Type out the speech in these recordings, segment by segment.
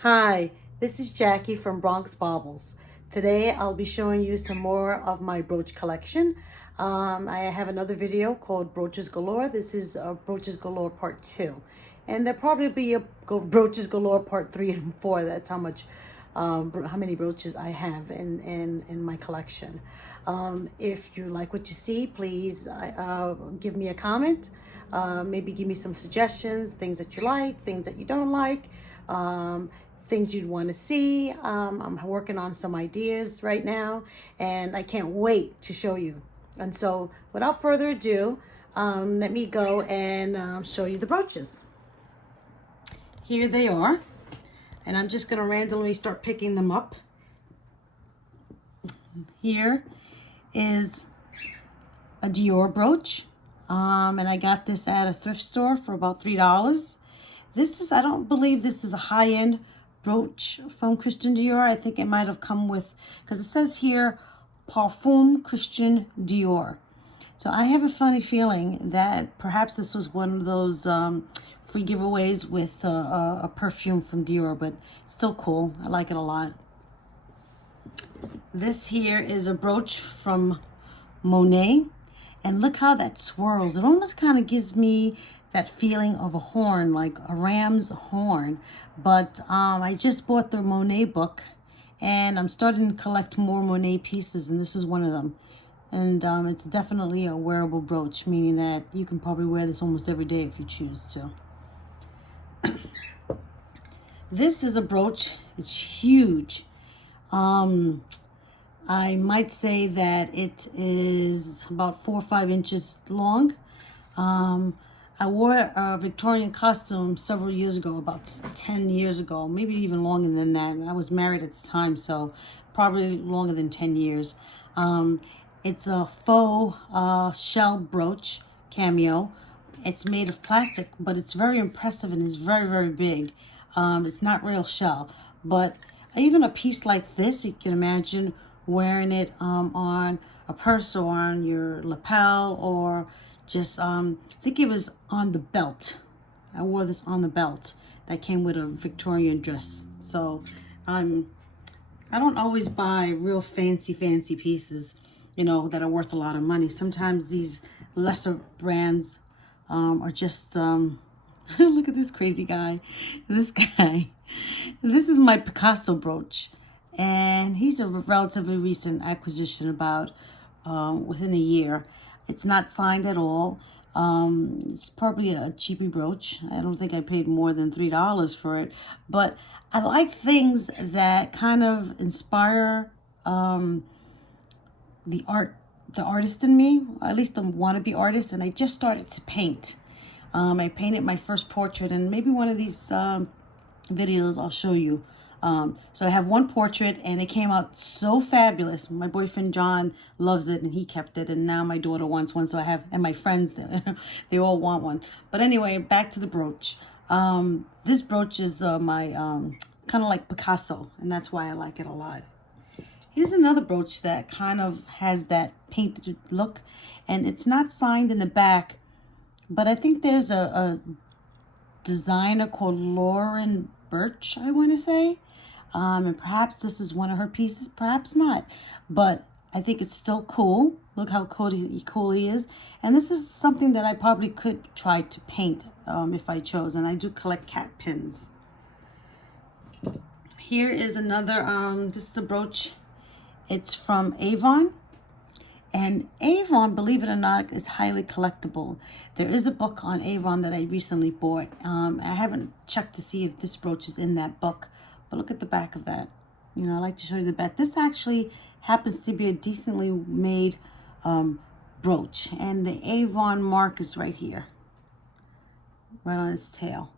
Hi, this is Jackie from Bronx Baubles. Today I'll be showing you some more of my brooch collection. I have another video called Brooches Galore. This is Brooches Galore Part 2. And there'll probably be a Brooches Galore Part 3 and 4. That's how much, how many brooches I have in my collection. If you like what you see, please give me a comment. Maybe give me some suggestions, things that you like, things that you don't like. Things you'd want to see. I'm working on some ideas right now, and I can't wait to show you. And so, without further ado, let me go and show you the brooches. Here they are, and I'm just going to randomly start picking them up. Here is a Dior brooch, and I got this at a thrift store for about $3. This is, I don't believe this is a high-end brooch from Christian Dior. I think it might have come with, because it says here, Parfum Christian Dior. So I have a funny feeling that perhaps this was one of those free giveaways with a perfume from Dior, but still cool. I like it a lot. This here is a brooch from Monet. And look how that swirls. It almost kind of gives me that feeling of a horn, like a ram's horn. But I just bought the Monet book, and I'm starting to collect more Monet pieces, and this is one of them. And it's definitely a wearable brooch, meaning that you can probably wear this almost every day if you choose to. This is a brooch. It's huge. I might say that it is about 4 or 5 inches long. I wore a Victorian costume several years ago, about 10 years ago, maybe even longer than that. I was married at the time, so probably longer than 10 years. It's a faux shell brooch cameo. It's made of plastic, but it's very impressive and it's very, very big. It's not real shell, but even a piece like this, you can imagine wearing it on a purse or on your lapel, or just I think it was on the belt. I wore this on the belt that came with a Victorian dress. So I don't always buy real fancy pieces, you know, that are worth a lot of money. Sometimes these lesser brands are just look at this crazy guy. This guy. This is my Picasso brooch. And he's a relatively recent acquisition, about within a year. It's not signed at all. It's probably a cheapy brooch. I don't think I paid more than $3 for it. But I like things that kind of inspire the artist in me, or at least a wannabe artist. And I just started to paint. I painted my first portrait, and maybe one of these videos I'll show you. So I have one portrait, and it came out so fabulous. My boyfriend John loves it, and he kept it, and now my daughter wants one, so I have, and my friends, they all want one. But anyway, back to the brooch. This brooch is my kind of like Picasso, and that's why I like it a lot. Here's another brooch that kind of has that painted look, and it's not signed in the back, but I think there's a designer called Lauren Birch, I want to say. And perhaps this is one of her pieces, perhaps not. But I think it's still cool. Look how cool he is. And this is something that I probably could try to paint if I chose. And I do collect cat pins. Here is another, this is a brooch. It's from Avon. And Avon, believe it or not, is highly collectible. There is a book on Avon that I recently bought. I haven't checked to see if this brooch is in that book, but look at the back of that. You know, I like to show you the back. This actually happens to be a decently made brooch, and the Avon mark is right here, right on its tail.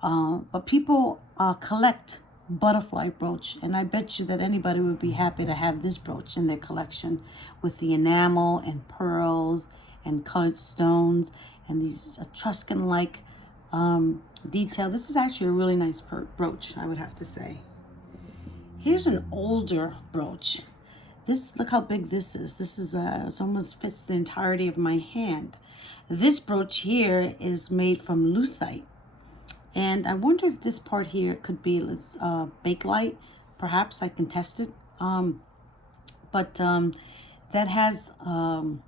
But people collect butterfly brooch, and I bet you that anybody would be happy to have this brooch in their collection, with the enamel and pearls and colored stones and these Etruscan like detail. This is actually a really nice brooch, I would have to say. Here's an older brooch. This, look how big this is. This is it almost fits the entirety of my hand. This brooch here is made from lucite. And I wonder if this part here could be Bakelite. Perhaps I can test it. But that has an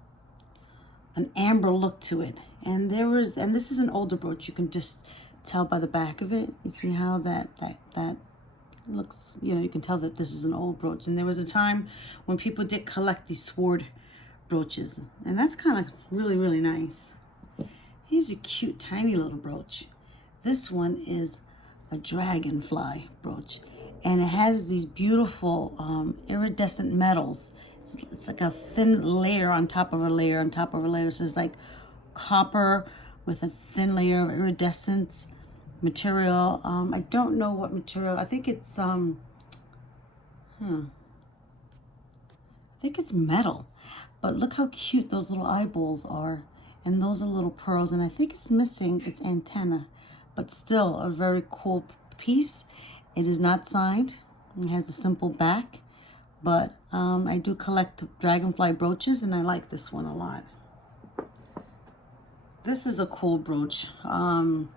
amber look to it. And this is an older brooch. You can just tell by the back of it. You see how that looks, you can tell that this is an old brooch. And there was a time when people did collect these sword brooches, and that's kind of really, really nice. Here's a cute tiny little brooch. This one is a dragonfly brooch, and it has these beautiful iridescent metals. It's like a thin layer on top of a layer on top of a layer. So it's like copper with a thin layer of iridescence material. I don't know what material. I think it's I think it's metal. But look how cute those little eyeballs are. And those are little pearls. And I think it's missing its antenna. But still a very cool piece. It is not signed. It has a simple back. But I do collect dragonfly brooches, and I like this one a lot. This is a cool brooch. And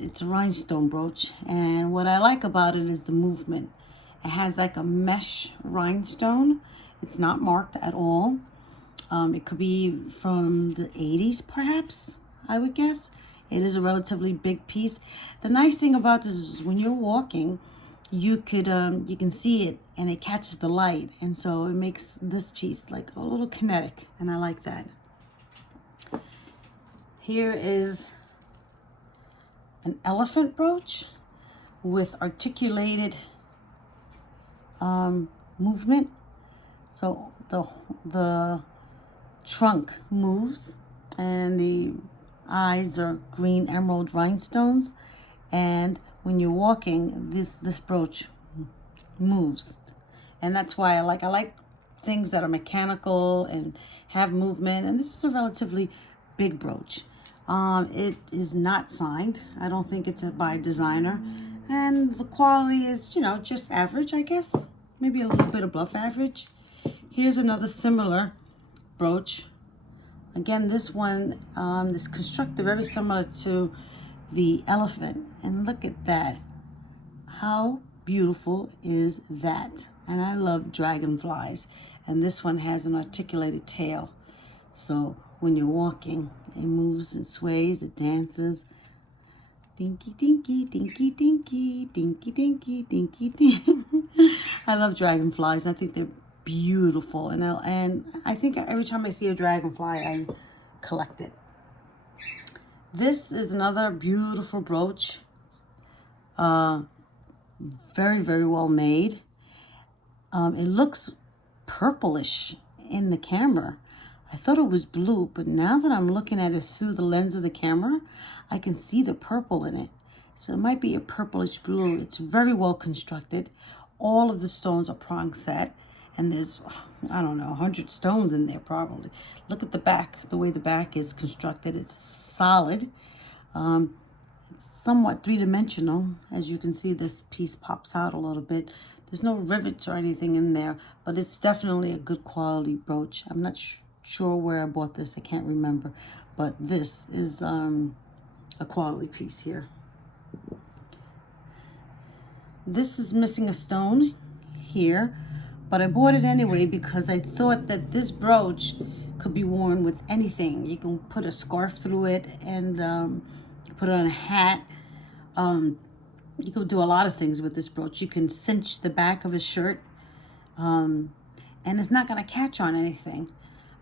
it's a rhinestone brooch. And what I like about it is the movement. It has like a mesh rhinestone. It's not marked at all. It could be from the 80s, perhaps, I would guess. It is a relatively big piece. The nice thing about this is when you're walking, you can see it, and it catches the light. And so it makes this piece like a little kinetic, and I like that. Here is an elephant brooch with articulated movement. So the trunk moves, and the eyes are green emerald rhinestones. And when you're walking, this brooch moves, and that's why I like things that are mechanical and have movement. And this is a relatively big brooch. It is not signed. I don't think it's by a designer, and the quality is just average, I guess. Maybe a little bit above average. Here's another similar brooch. Again, this one is constructed very similar to the elephant. And look at that. How beautiful is that? And I love dragonflies. And this one has an articulated tail. So when you're walking, it moves and sways, it dances. Dinky, dinky, dinky, dinky, dinky, dinky, dinky, dinky. I love dragonflies. I think they're beautiful, and I think every time I see a dragonfly, I collect it. This is another beautiful brooch. Very, very well made. It looks purplish in the camera. I thought it was blue, but now that I'm looking at it through the lens of the camera, I can see the purple in it. So it might be a purplish blue. It's very well constructed. All of the stones are prong set. And there's, I don't know, 100 stones in there probably. Look at the back, the way the back is constructed. It's solid. It's somewhat three-dimensional. As you can see, this piece pops out a little bit. There's no rivets or anything in there, but it's definitely a good quality brooch. I'm not sure where I bought this. I can't remember. But this is a quality piece here. This is missing a stone here. But I bought it anyway because I thought that this brooch could be worn with anything. You can put a scarf through it, and put it on a hat. You can do a lot of things with this brooch. You can cinch the back of a shirt, and it's not going to catch on anything.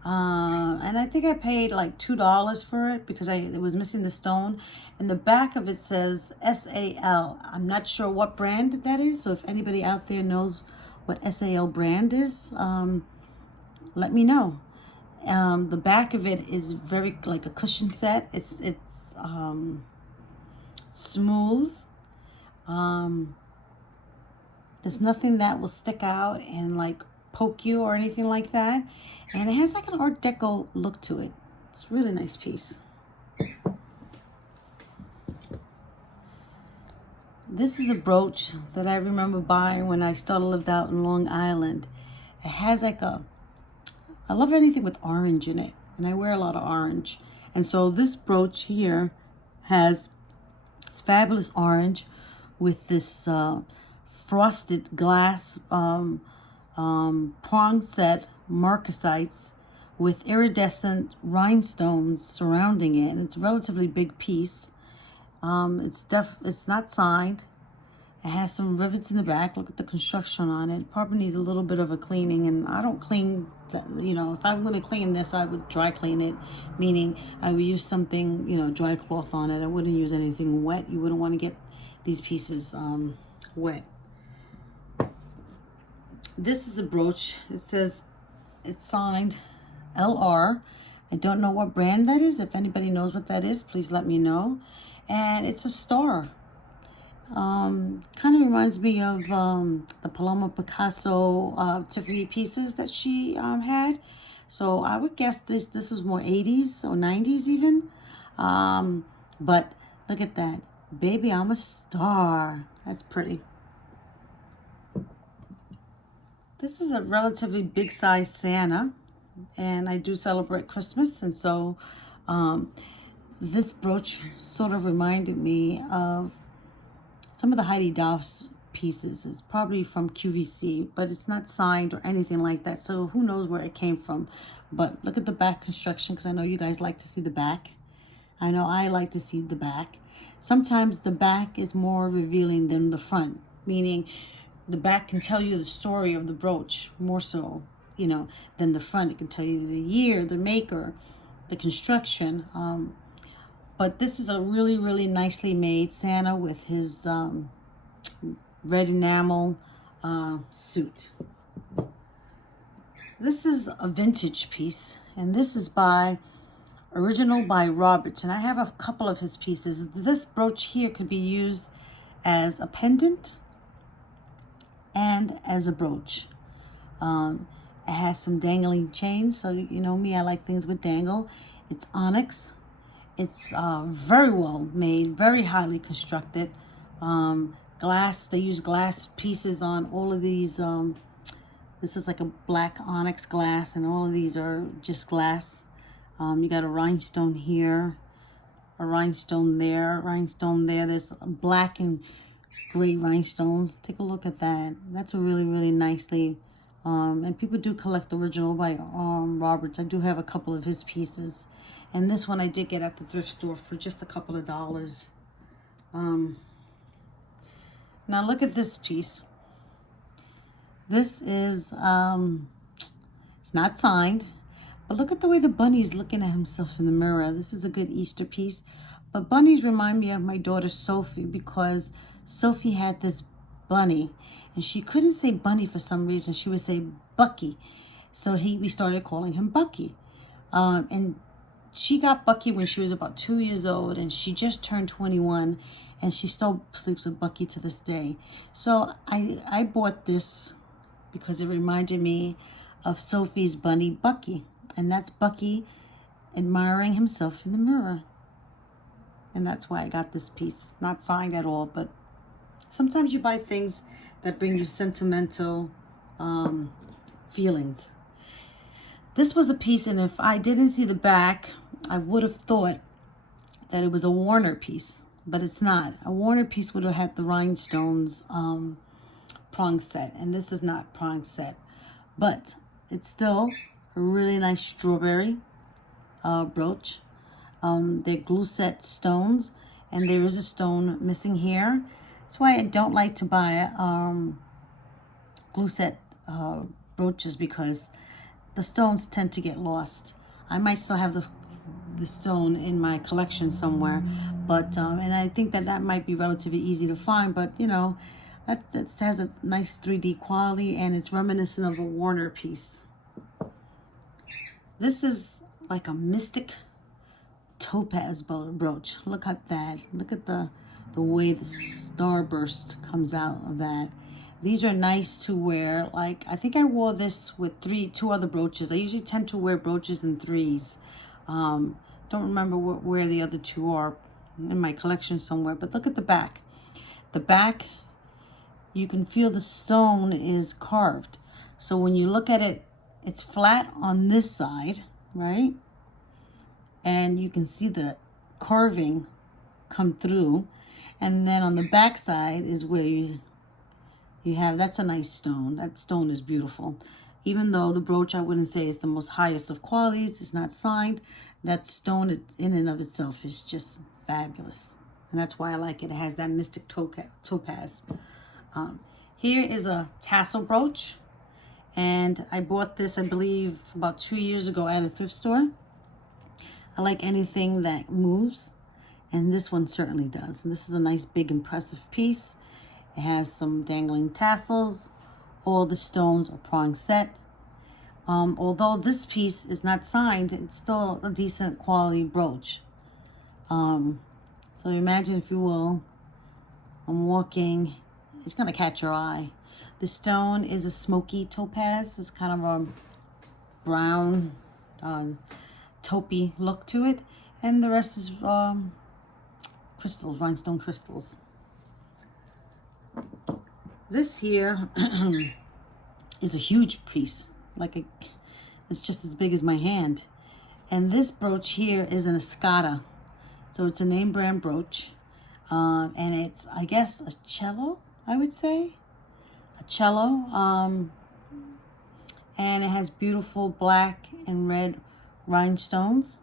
And I think I paid like $2 for it because it was missing the stone. And the back of it says SAL. I'm not sure what brand that is. So if anybody out there knows what SAL brand is, let me know. The back of it is very like a cushion set. It's smooth. There's nothing that will stick out and like poke you or anything like that. And it has like an Art Deco look to it. It's a really nice piece. This is a brooch that I remember buying when I still lived out in Long Island. It has like I love anything with orange in it, and I wear a lot of orange. And so this brooch here has It's fabulous orange with this frosted glass prong set marcasites with iridescent rhinestones surrounding it. And it's a relatively big piece. It's not signed. It has some rivets in the back. Look at the construction on it. Probably needs a little bit of a cleaning, and I don't clean, if I'm going to clean this, I would dry clean it, meaning I would use something, dry cloth on it. I wouldn't use anything wet. You wouldn't want to get these pieces wet. This is a brooch. It says it's signed LR. I don't know what brand that is. If anybody knows what that is, please let me know. And it's a star. Kind of reminds me of the Paloma Picasso Tiffany pieces that she had. So I would guess this is more 80s or 90s even. But look at that. Baby, I'm a star. That's pretty. This is a relatively big size Santa, and I do celebrate Christmas, and so this brooch sort of reminded me of some of the Heidi Dauf's pieces. It's probably from QVC, but it's not signed or anything like that, so who knows where it came from. But look at the back construction, because I know you guys like to see the back. I know I like to see the back. Sometimes the back is more revealing than the front, meaning the back can tell you the story of the brooch more so, than the front. It can tell you the year, the maker, the construction. But this is a really, really nicely made Santa with his red enamel suit. This is a vintage piece, and this is original by Roberts, and I have a couple of his pieces. This brooch here could be used as a pendant and as a brooch. It has some dangling chains, so you know me, I like things with dangle. It's onyx. It's very well made, very highly constructed. Glass, they use glass pieces on all of these. This is like a black onyx glass, and all of these are just glass. You got a rhinestone here, a rhinestone there, rhinestone there. There's black and gray rhinestones. Take a look at that. That's a really, really nicely. And people do collect original by Roberts. I do have a couple of his pieces. And this one I did get at the thrift store for just a couple of dollars. Now look at this piece. This is, it's not signed, but look at the way the bunny's looking at himself in the mirror. This is a good Easter piece. But bunnies remind me of my daughter Sophie, because Sophie had this bunny, and she couldn't say bunny for some reason. She would say Bucky. So we started calling him Bucky. And she got Bucky when she was about 2 years old, and she just turned 21, and she still sleeps with Bucky to this day. So I bought this because it reminded me of Sophie's bunny, Bucky. And that's Bucky admiring himself in the mirror. And that's why I got this piece. It's not signed at all, but sometimes you buy things that bring you sentimental feelings. This was a piece, and if I didn't see the back, I would have thought that it was a Warner piece, but it's not. A Warner piece would have had the rhinestones prong set, and this is not prong set, but it's still a really nice strawberry brooch. They're glue set stones, and there is a stone missing here. That's why I don't like to buy glue set brooches, because the stones tend to get lost. I might still have the stone in my collection somewhere, but and I think that might be relatively easy to find, but that has a nice 3D quality, and it's reminiscent of a Warner piece. This is like a mystic topaz brooch. Look at that. Look at the way the starburst comes out of that. These are nice to wear. Like, I think I wore this with two other brooches. I usually tend to wear brooches in threes. Don't remember where the other two are in my collection somewhere, but look at the back. The back, you can feel the stone is carved. So when you look at it, it's flat on this side, right? And you can see the carving come through. And then on the back side is where you have, that's a nice stone. That stone is beautiful. Even though the brooch, I wouldn't say is the most highest of qualities, it's not signed, that stone in and of itself is just fabulous. And that's why I like it. It has that mystic topaz. Here is a tassel brooch. And I bought this, I believe, about 2 years ago at a thrift store. I like anything that moves. And this one certainly does. And this is a nice, big, impressive piece. It has some dangling tassels. All the stones are prong set. Although this piece is not signed, it's still a decent quality brooch. So imagine, if you will, I'm walking, it's going to catch your eye. The stone is a smoky topaz. It's kind of a brown, taupey look to it. And the rest is crystals, rhinestone crystals. This here is a huge piece. It's just as big as my hand. And this brooch here is an Escada. So it's a name brand brooch. And it's, I guess, a cello, I would say. A cello. And it has beautiful black and red rhinestones.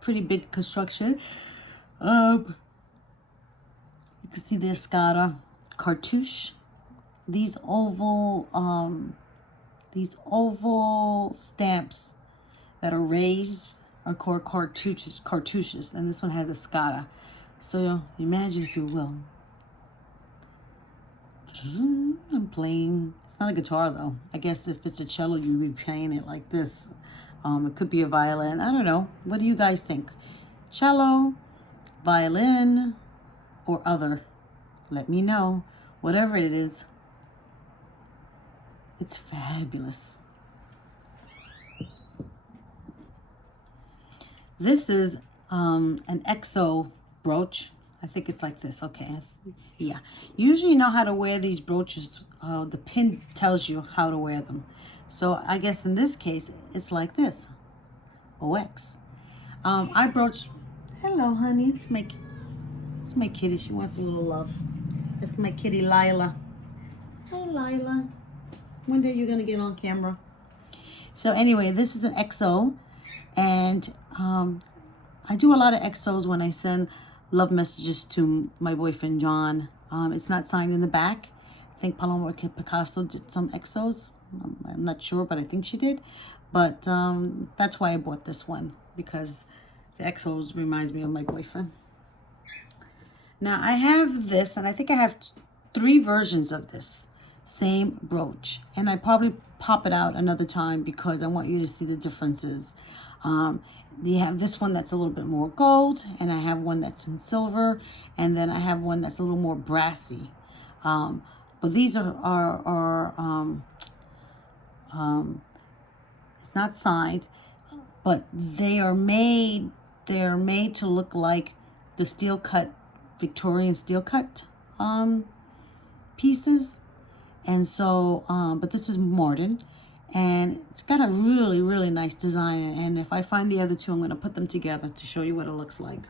Pretty big construction. You can see the Escada cartouche. These oval stamps that are raised are called cartouches, and this one has Escada. So imagine, if you will, I'm playing. It's not a guitar though. I guess if it's a cello, you'd be playing it like this. It could be a violin. I don't know. What do you guys think? Cello, violin, or other? Let me know. Whatever it is, it's fabulous. This is an XO brooch. I think it's like this. Okay. Yeah. Usually you know how to wear these brooches. The pin tells you how to wear them. So I guess in this case, it's like this. OX. I brooch. Hello, honey. It's my kitty. She wants a little love. It's my kitty, Lila. Hey, Lila. One day you're going to get on camera. So anyway, this is an XO. And I do a lot of XOs when I send love messages to my boyfriend, John. It's not signed in the back. I think Paloma Picasso did some XOs. I'm not sure, but I think she did. But that's why I bought this one, because the XOs reminds me of my boyfriend. Now I have this, and I think I have 3 versions of this same brooch, and I probably pop it out another time because I want you to see the differences. You have this one that's a little bit more gold, and I have one that's in silver, and then I have one that's a little more brassy. But these are it's not signed, but they are made to look like the steel cut, Victorian steel cut pieces. And so, but this is modern, and it's got a really, really nice design. And if I find the other 2, I'm going to put them together to show you what it looks like.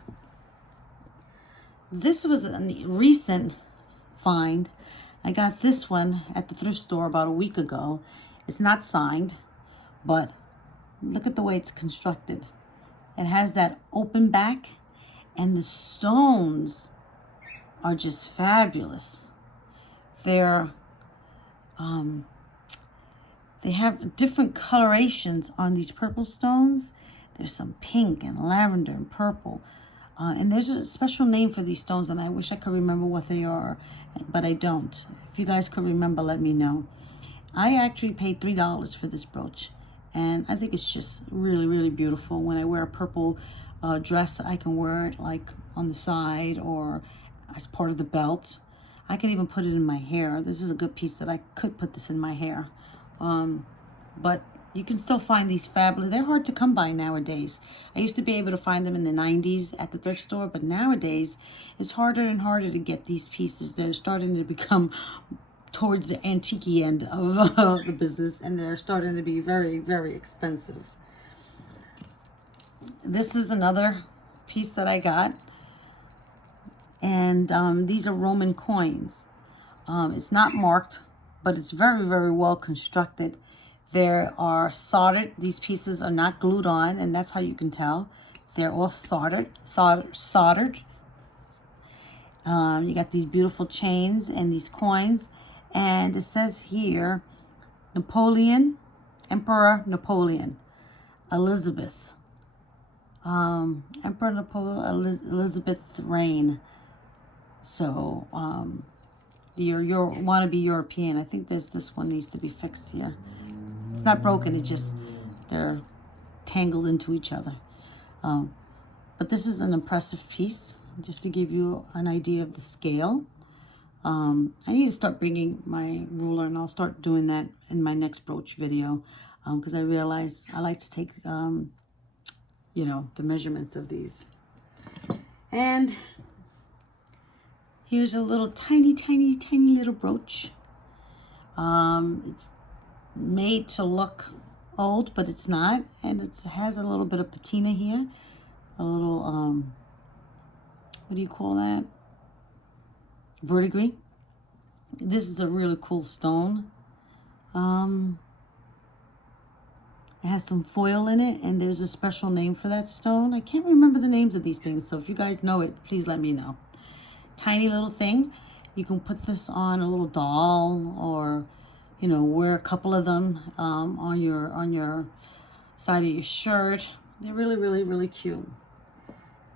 This was a recent find. I got this one at the thrift store about a week ago. It's not signed, but look at the way it's constructed. It has that open back, and the stones are just fabulous. They have different colorations on these purple stones. There's some pink and lavender and purple. And there's a special name for these stones, and I wish I could remember what they are, but I don't. If you guys could remember, let me know. I actually paid $3 for this brooch, and I think it's just really, really beautiful. When I wear a purple dress, I can wear it like on the side or as part of the belt. I can even put it in my hair. This is a good piece that I could put this in my hair. But you can still find these fabulous. They're hard to come by nowadays. I used to be able to find them in the 90s at the thrift store, but nowadays it's harder and harder to get these pieces. They're starting to become towards the antique end of the business, and they're starting to be very, very expensive. This is another piece that I got. And these are Roman coins. It's not marked, but it's very, very well constructed. There are soldered. These pieces are not glued on, and that's how you can tell. They're all soldered. You got these beautiful chains and these coins. And it says here, Napoleon, Emperor Napoleon, Elizabeth. Emperor Napoleon, Elizabeth reign. So, you want to be European. I think this one needs to be fixed here. It's not broken. It just, they're tangled into each other. But this is an impressive piece, just to give you an idea of the scale. I need to start bringing my ruler, and I'll start doing that in my next brooch video, because I realize I like to take, you know, the measurements of these. And here's a little tiny little brooch. It's made to look old, but it's not. And it has a little bit of patina here. A little, what do you call that? Verdigris. This is a really cool stone. It has some foil in it, and there's a special name for that stone. I can't remember the names of these things, so if you guys know it, please let me know. Tiny little thing. You can put this on a little doll, or, you know, wear a couple of them on your side of your shirt. They're really cute.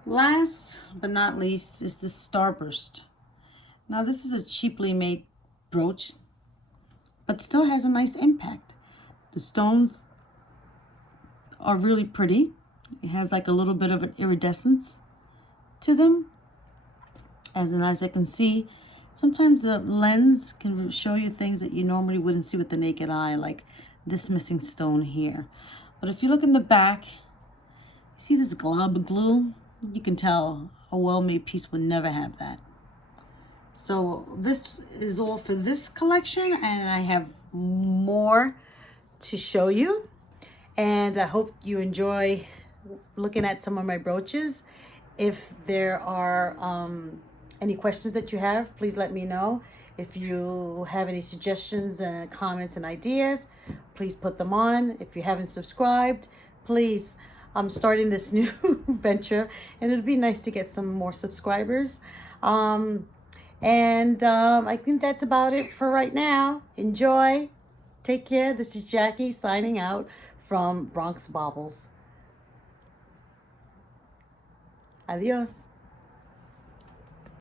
Last but not least is the Starburst. Now this is a cheaply made brooch, but still has a nice impact. The stones are really pretty. It has like a little bit of an iridescence to them. As I can see, sometimes the lens can show you things that you normally wouldn't see with the naked eye, like this missing stone here. But if you look in the back, see this glob of glue? You can tell a well-made piece would never have that. So this is all for this collection, and I have more to show you. And I hope you enjoy looking at some of my brooches. If there are any questions that you have, please let me know. If you have any suggestions and comments and ideas, please put them on. If you haven't subscribed, please. I'm starting this new venture, and it'd be nice to get some more subscribers. I think that's about it for right now. Enjoy. Take care. This is Jackie signing out from Bronx Baubles. Adios.